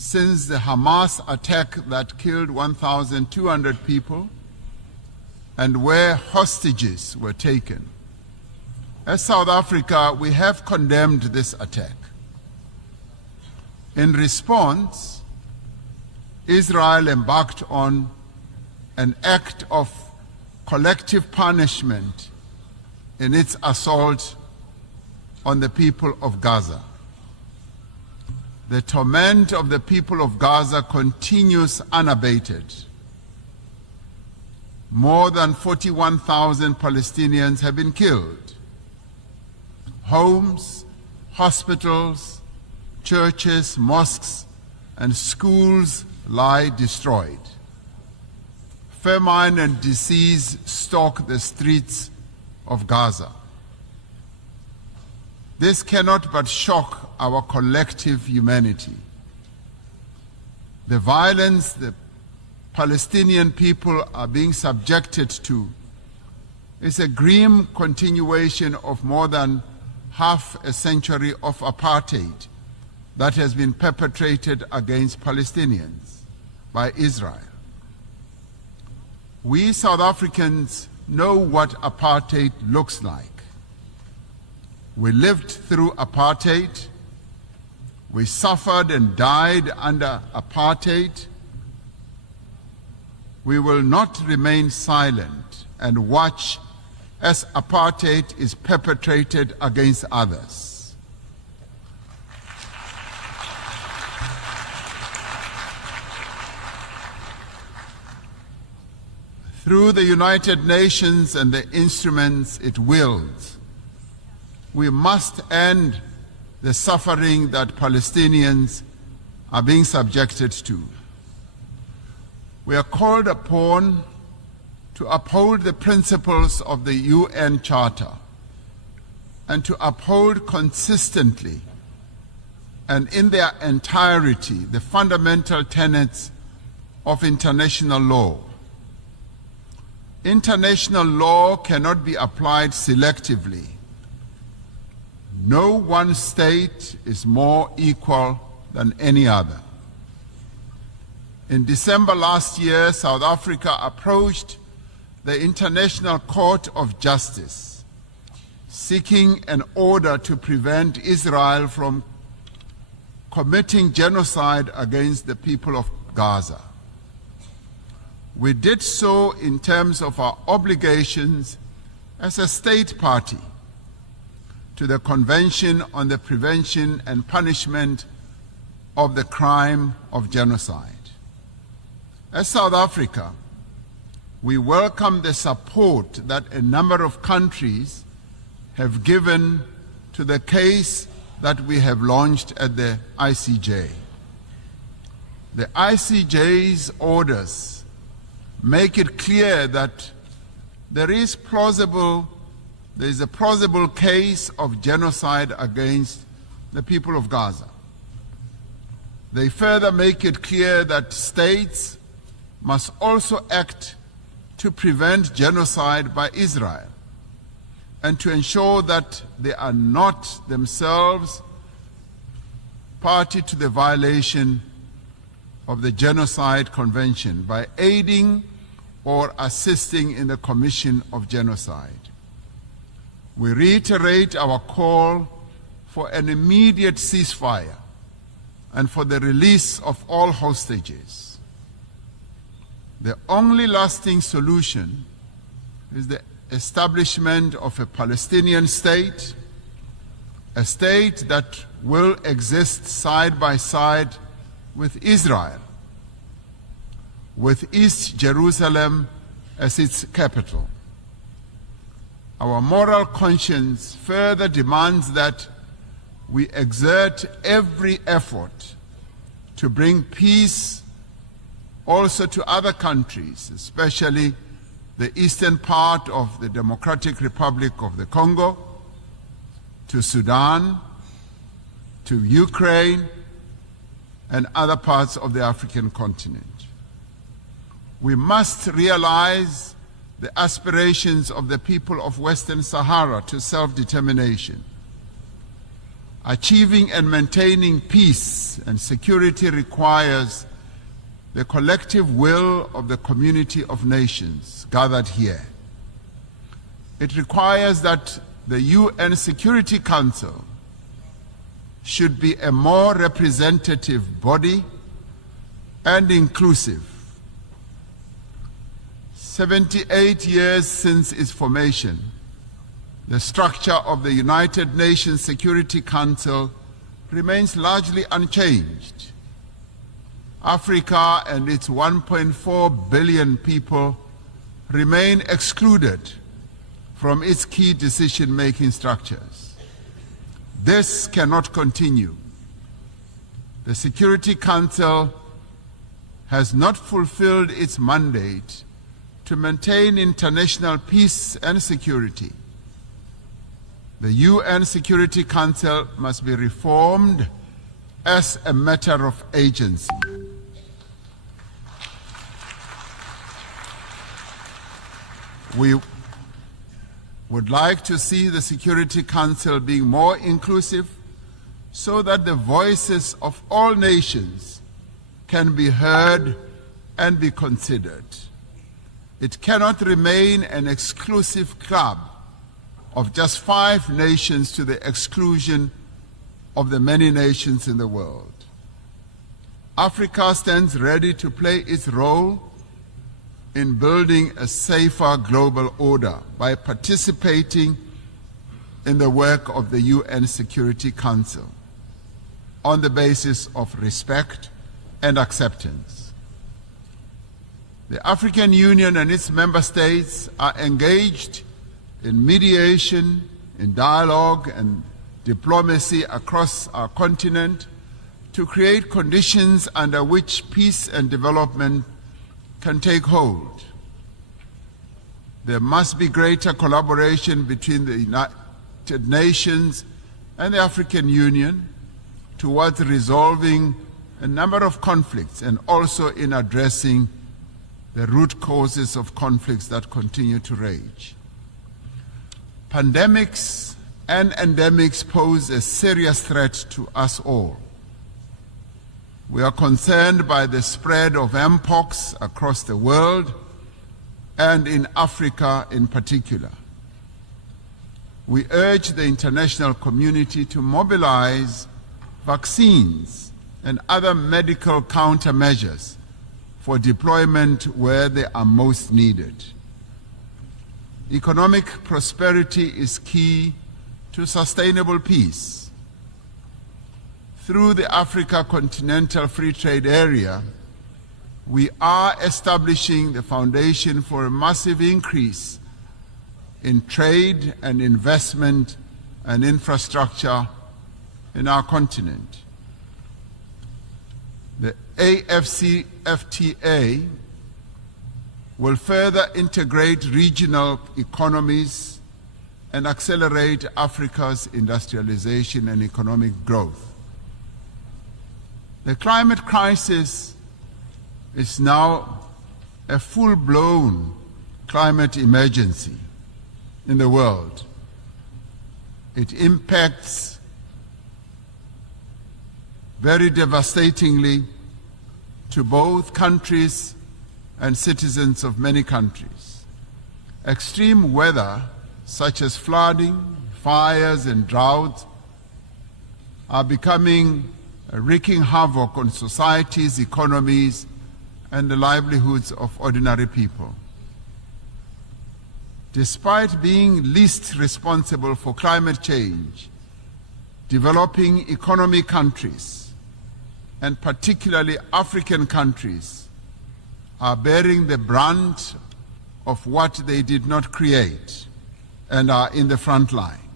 since the Hamas attack that killed 1,200 people and where hostages were taken. As South Africa, we have condemned this attack. In response, Israel embarked on an act of collective punishment in its assault on the people of Gaza. The torment of the people of Gaza continues unabated. More than 41,000 Palestinians have been killed. Homes, hospitals, churches, mosques, and schools lie destroyed. Famine and disease stalk the streets of Gaza. This cannot but shock our collective humanity. The violence the Palestinian people are being subjected to is a grim continuation of more than half a century of apartheid that has been perpetrated against Palestinians by Israel. We South Africans know what apartheid looks like. We lived through apartheid. We suffered and died under apartheid. We will not remain silent and watch as apartheid is perpetrated against others. Through the United Nations and the instruments it wields, we must end the suffering that Palestinians are being subjected to. We are called upon to uphold the principles of the UN Charter and to uphold consistently and in their entirety the fundamental tenets of international law. International law cannot be applied selectively. No one state is more equal than any other. In December last year, South Africa approached the International Court of Justice, seeking an order to prevent Israel from committing genocide against the people of Gaza. We did so in terms of our obligations as a state party to the Convention on the Prevention and Punishment of the Crime of Genocide. As South Africa, we welcome the support that a number of countries have given to the case that we have launched at the ICJ. The ICJ's orders make it clear that there is a plausible case of genocide against the people of Gaza. They further make it clear that states must also act to prevent genocide by Israel and to ensure that they are not themselves party to the violation of the Genocide Convention by aiding or assisting in the commission of genocide. We reiterate our call for an immediate ceasefire and for the release of all hostages. The only lasting solution is the establishment of a Palestinian state, a state that will exist side by side with Israel, with East Jerusalem as its capital. Our moral conscience further demands that we exert every effort to bring peace also to other countries, especially the eastern part of the Democratic Republic of the Congo, to Sudan, to Ukraine, and other parts of the African continent. We must realize the aspirations of the people of Western Sahara to self-determination. Achieving and maintaining peace and security requires the collective will of the community of nations gathered here. It requires that the UN Security Council should be a more representative body and inclusive. 78 years since its formation, the structure of the United Nations Security Council remains largely unchanged. Africa and its 1.4 billion people remain excluded from its key decision-making structures. This cannot continue. The Security Council has not fulfilled its mandate to maintain international peace and security. The UN Security Council must be reformed as a matter of agency. We would like to see the Security Council being more inclusive so that the voices of all nations can be heard and be considered. It cannot remain an exclusive club of just 5 nations to the exclusion of the many nations in the world. Africa stands ready to play its role in building a safer global order by participating in the work of the UN Security Council on the basis of respect and acceptance. The African Union and its member states are engaged in mediation, in dialogue and diplomacy across our continent to create conditions under which peace and development can take hold. There must be greater collaboration between the United Nations and the African Union towards resolving a number of conflicts and also in addressing the root causes of conflicts that continue to rage. Pandemics and endemics pose a serious threat to us all. We are concerned by the spread of mpox across the world and in Africa in particular. We urge the international community to mobilize vaccines and other medical countermeasures for deployment where they are most needed. Economic prosperity is key to sustainable peace. Through the Africa Continental Free Trade Area, we are establishing the foundation for a massive increase in trade and investment and infrastructure in our continent. The AFCFTA will further integrate regional economies and accelerate Africa's industrialization and economic growth. The climate crisis is now a full-blown climate emergency in the world. It impacts very devastatingly to both countries and citizens of many countries. Extreme weather, such as flooding, fires, and droughts, are becoming wreaking havoc on societies, economies, and the livelihoods of ordinary people. Despite being least responsible for climate change, developing economy countries, and particularly African countries, are bearing the brunt of what they did not create and are in the front line.